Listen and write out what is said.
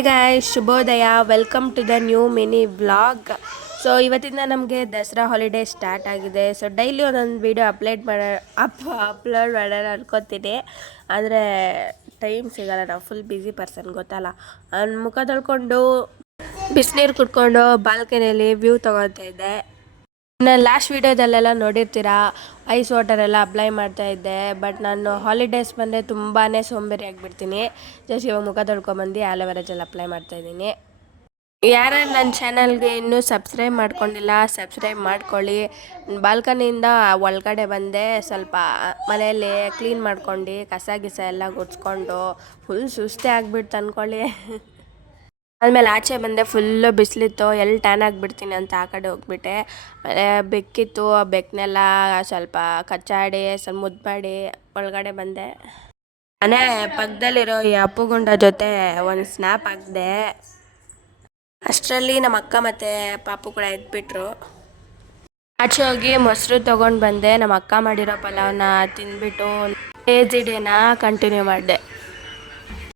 Hi guys, ಶುಭೋದಯ. Welcome to the new mini vlog. So ಇವತ್ತಿಂದ ನಮಗೆ ದಸರಾ ಹಾಲಿಡೇ ಸ್ಟಾರ್ಟ್ ಆಗಿದೆ. ಸೊ ಡೈಲಿ ಒಂದೊಂದು ವೀಡಿಯೋ ಅಪ್ಲೋಡ್ ಮಾಡೋಣ ಅನ್ಕೋತೀನಿ. ಆದರೆ ಟೈಮ್ ಸಿಗಲ್ಲ, ನಾವು ಫುಲ್ ಬ್ಯುಸಿ ಪರ್ಸನ್, ಗೊತ್ತಲ್ಲ. ಮುಖ ತೊಳ್ಕೊಂಡು ಬಿಸಿನೀರು ಕುಡ್ಕೊಂಡು ಬಾಲ್ಕನಿಯಲ್ಲಿ ವ್ಯೂ ತೊಗೊತಾ ಇದ್ದೆ. ನಾನು ಲಾಸ್ಟ್ ವೀಡಿಯೋದಲ್ಲೆಲ್ಲ ನೋಡಿರ್ತೀರಾ, ಐಸ್ ವಾಟರ್ ಎಲ್ಲ ಅಪ್ಲೈ ಮಾಡ್ತಾ ಇದ್ದೆ. ಬಟ್ ನಾನು ಹಾಲಿಡೇಸ್ ಬಂದರೆ ತುಂಬಾ ಸೋಂಬೇರಿ ಆಗಿಬಿಡ್ತೀನಿ. ಜಸ್ಟ್ ಇವಾಗ ಮುಖ ತೊಳ್ಕೊಂಬಂದು ಆಲೋವೆರಾ ಜೆಲ್ ಅಪ್ಲೈ ಮಾಡ್ತಾಯಿದ್ದೀನಿ. ಯಾರು ನನ್ನ ಚಾನಲ್ಗೆ ಇನ್ನೂ ಸಬ್ಸ್ಕ್ರೈಬ್ ಮಾಡ್ಕೊಂಡಿಲ್ಲ, ಸಬ್ಸ್ಕ್ರೈಬ್ ಮಾಡ್ಕೊಳ್ಳಿ. ಬಾಲ್ಕನಿಯಿಂದ ಒಳಗಡೆ ಬಂದೆ, ಸ್ವಲ್ಪ ಮನೆಯಲ್ಲಿ ಕ್ಲೀನ್ ಮಾಡ್ಕೊಂಡು ಕಸ ಗಿಸ ಎಲ್ಲ ಗುಡಿಸ್ಕೊಂಡು ಫುಲ್ ಸುಸ್ತೇ ಆಗಿಬಿಡ್ತು ಅಂದ್ಕೊಳ್ಳಿ. ಆದಮೇಲೆ ಆಚೆ ಬಂದೆ, ಫುಲ್ಲು ಬಿಸಿಲಿತ್ತು, ಎಲ್ಲಿ ಟ್ಯಾನ್ ಆಗಿಬಿಡ್ತೀನಿ ಅಂತ ಆ ಕಡೆ ಹೋಗ್ಬಿಟ್ಟೆ. ಆಮೇಲೆ ಬೆಕ್ಕಿತ್ತು, ಆ ಬೆಕ್ಕನ್ನೆಲ್ಲ ಸ್ವಲ್ಪ ಕಚ್ಚಾಡಿ ಸ್ವಲ್ಪ ಮುದ್ದು ಮಾಡಿ ಒಳಗಡೆ ಬಂದೆ. ಮನೆ ಪಕ್ಕದಲ್ಲಿರೋ ಈ ಅಪ್ಪುಗುಂಡ ಜೊತೆ ಒಂದು ಸ್ನ್ಯಾಪ್ ಹಾಕಿದೆ. ಅಷ್ಟರಲ್ಲಿ ನಮ್ಮ ಅಕ್ಕ ಮತ್ತು ಪಾಪು ಕೂಡ ಎದ್ಬಿಟ್ರು. ಆಚೆ ಹೋಗಿ ಮೊಸರು ತೊಗೊಂಡು ಬಂದೆ. ನಮ್ಮ ಅಕ್ಕ ಮಾಡಿರೋ ಪಲಾವ್ನ ತಿಂದ್ಬಿಟ್ಟು AG ಡೇನ ಕಂಟಿನ್ಯೂ ಮಾಡಿದೆ.